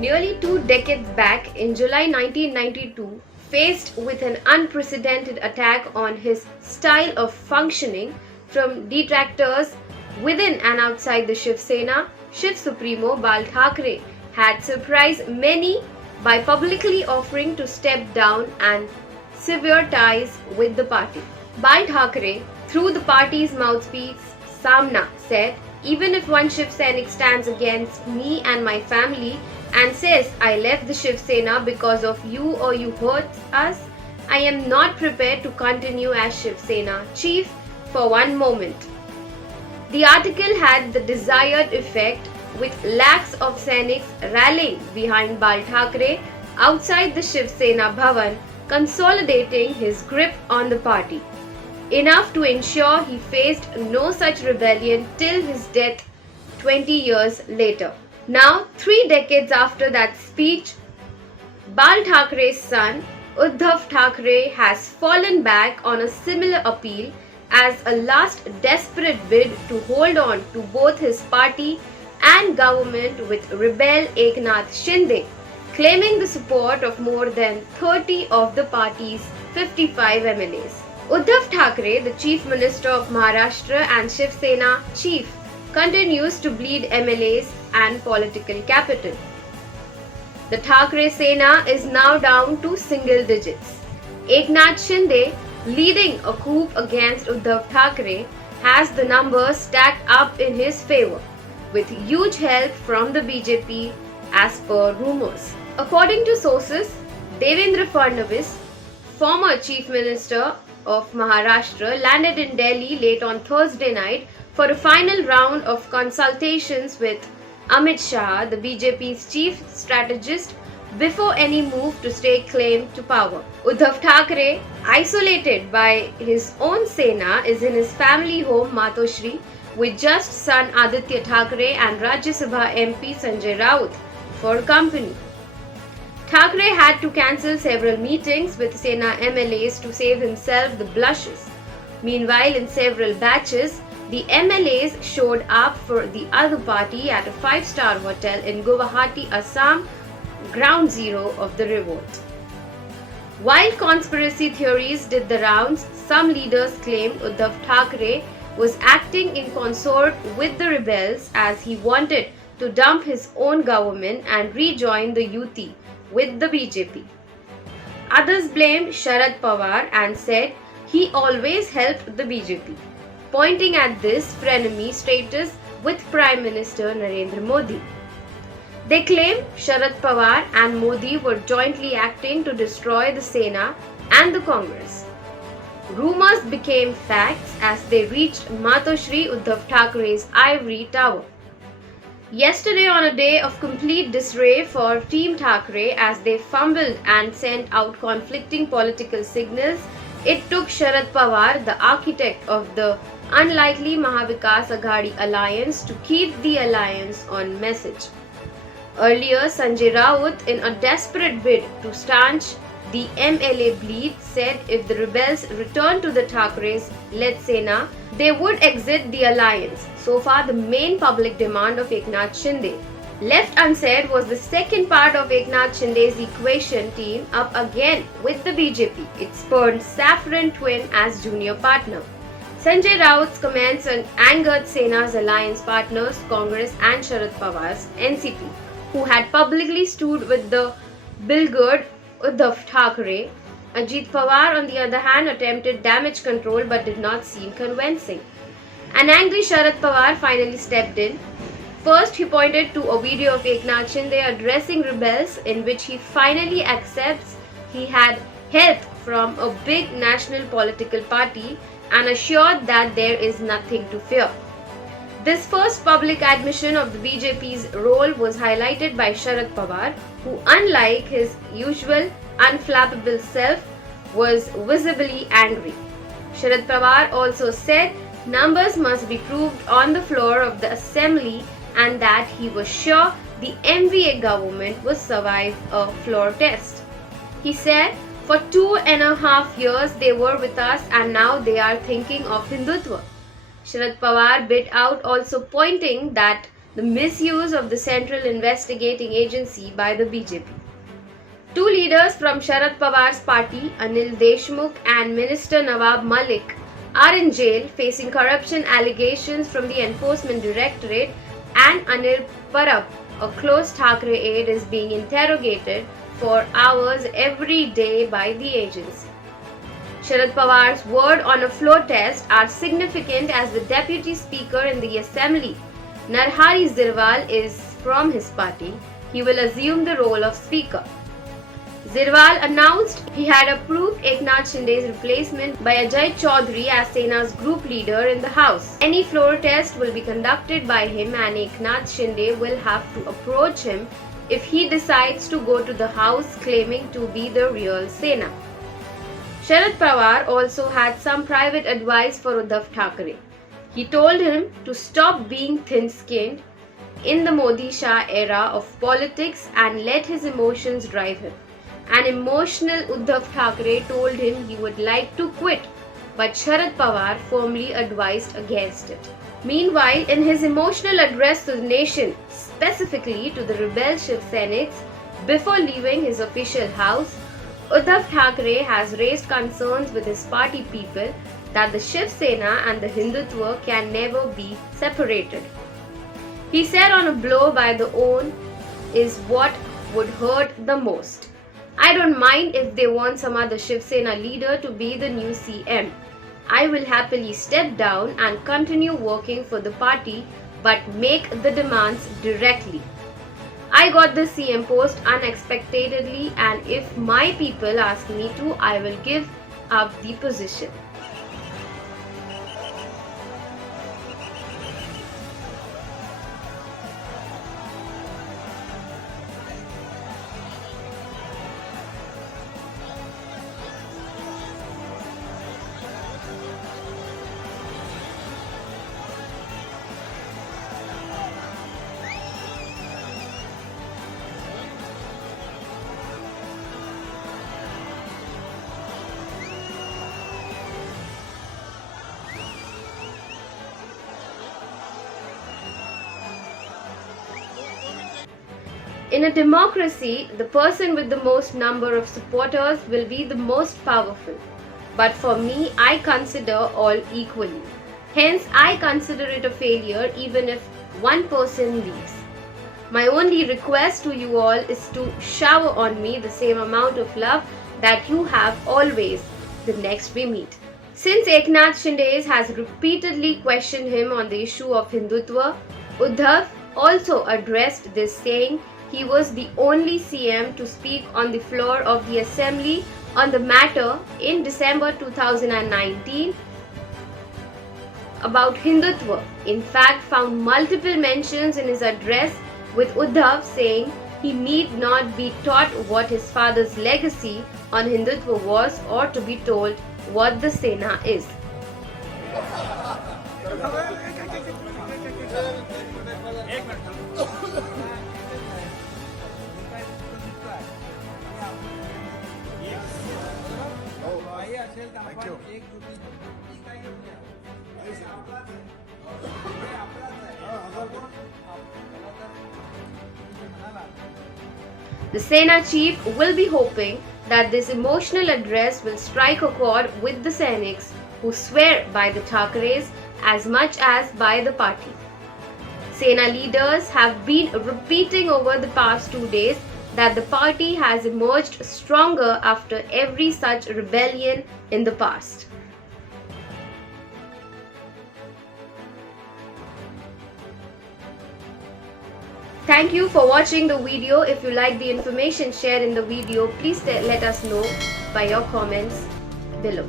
Nearly 2 decades back, in July 1992, faced with an unprecedented attack on his style of functioning from detractors within and outside the Shiv Sena, Shiv Supremo Balthackeray had surprised many by publicly offering to step down and sever ties with the party. Balthackeray, through the party's mouthpiece Samna, said, "Even if one Shiv Sainik stands against me and my family and says I left the Shiv Sena because of you or you hurt us, I am not prepared to continue as Shiv Sena chief for one moment." The article had the desired effect, with lakhs of Sainiks rallying behind Balthackeray outside the Shivsenabhavan, consolidating his grip on the party, enough to ensure he faced no such rebellion till his death 20 years later. Now, 3 decades after that speech, Balthackeray's son, Uddhavthackeray, has fallen back on a similar appeal as a last desperate bid to hold on to both his party and government with rebel Eknathshinde, claiming the support of more than 30 of the party's 55 MLAs. Uddhavthackeray, the Chief Minister of Maharashtra and Shiv Sena chief, continues to bleed MLAs and political capital. The Thackeray Sena is now down to single digits. Eknathshinde, leading a coup against Uddhavthackeray, has the numbers stacked up in his favor, with huge help from the BJP as per rumours. According to sources, Devendra Fadnavis, former Chief Minister of Maharashtra, landed in Delhi late on Thursday night for a final round of consultations with Amit Shah, the BJP's chief strategist, before any move to stake claim to power. Uddhavthackeray, isolated by his own Sena, is in his family home Matoshri with just son Aditya Thackeray and Rajya Sabha MP Sanjayraut for company. Thackeray had to cancel several meetings with Sena MLAs to save himself the blushes. Meanwhile, in several batches, the MLAs showed up for the other party at a 5-star hotel in Guwahati, Assam, ground zero of the revolt. While conspiracy theories did the rounds, some leaders claimed Uddhavthackeray was acting in consort with the rebels as he wanted to dump his own government and rejoin the Yuti with the BJP. Others blamed Sharadpawar and said he always helped the BJP, pointing at this frenemy status with Prime Minister Narendra Modi. They claimed Sharad Pawar and Modi were jointly acting to destroy the Sena and the Congress. Rumours became facts as they reached Matoshri Uddhavthackeray's ivory tower. Yesterday, on a day of complete disarray for Team Thackeray as they fumbled and sent out conflicting political signals, it took Sharad Pawar, the architect of the unlikely Mahavikasaghadi alliance, to keep the alliance on message. Earlier, Sanjayraut, in a desperate bid to stanch the MLA bleed, said if the rebels returned to the Thackeray's-led Sena, they would exit the alliance. So far, the main public demand of Eknathshinde. Left unsaid was the second part of Eknathshinde's equation team up again with the BJP. It spurned Saffron Twin as junior partner. Sanjay Raut's comments angered Sena's alliance partners, Congress and Sharad Pawar's NCP, who had publicly stood with the beleaguered Uddhavthackeray. Ajit Pawar, on the other hand, attempted damage control but did not seem convincing. An angry Sharad Pawar finally stepped in. First, he pointed to a video of Eknathshinde addressing rebels in which he finally accepts he had help from a big national political party and assured that there is nothing to fear. This first public admission of the BJP's role was highlighted by Sharad Pawar, who, unlike his usual unflappable self, was visibly angry. Sharad Pawar also said numbers must be proved on the floor of the assembly and that he was sure the MVA government would survive a floor test. He said, for 2.5 years they were with us and now they are thinking of Hindutva. Sharad Pawar bit out, also pointing that the misuse of the Central Investigating Agency by the BJP. Two leaders from Sharad Pawar's party, Anil Deshmukh and Minister Nawab Malik, are in jail facing corruption allegations from the Enforcement Directorate, and Anil Parab, a close Thackeray aide, is being interrogated for hours every day by the agency. Sharad Pawar's word on a floor test are significant as the Deputy Speaker in the Assembly, Narhari Zirwal, is from his party. He will assume the role of Speaker. Zirwal announced he had approved Eknathshinde's replacement by Ajay Chaudhary as Sena's group leader in the House. Any floor test will be conducted by him, and Eknathshinde will have to approach him if he decides to go to the House claiming to be the real Sena. Sharad Pawar also had some private advice for Uddhavthackeray. He told him to stop being thin-skinned in the Modi-Shah era of politics and let his emotions drive him. An emotional Uddhavthackeray told him he would like to quit, but Sharad Pawar firmly advised against it. Meanwhile, in his emotional address to the nation, specifically to the rebel Shivseniks, before leaving his official house, Uddhavthackeray has raised concerns with his party people that the Shiv Sena and the Hindutva can never be separated. He said on a blow by the own is what would hurt the most. I don't mind if they want some other Shiv Sena leader to be the new CM. I will happily step down and continue working for the party, but make the demands directly. I got the CM post unexpectedly, and if my people ask me to, I will give up the position. In a democracy, the person with the most number of supporters will be the most powerful. But for me, I consider all equally. Hence, I consider it a failure even if one person leaves. My only request to you all is to shower on me the same amount of love that you have always the next we meet. Since Eknathshinde has repeatedly questioned him on the issue of Hindutva, Uddhav also addressed this, saying he was the only CM to speak on the floor of the Assembly on the matter in December 2019 about Hindutva. In fact, found multiple mentions in his address with Uddhav saying he need not be taught what his father's legacy on Hindutva was or to be told what the Sena is. The Sena chief will be hoping that this emotional address will strike a chord with the Sainiks who swear by the Thackerays as much as by the party. Sena leaders have been repeating over the past 2 days that the party has emerged stronger after every such rebellion in the past. Thank you for watching the video. If you like the information shared in the video, please let us know by your comments below.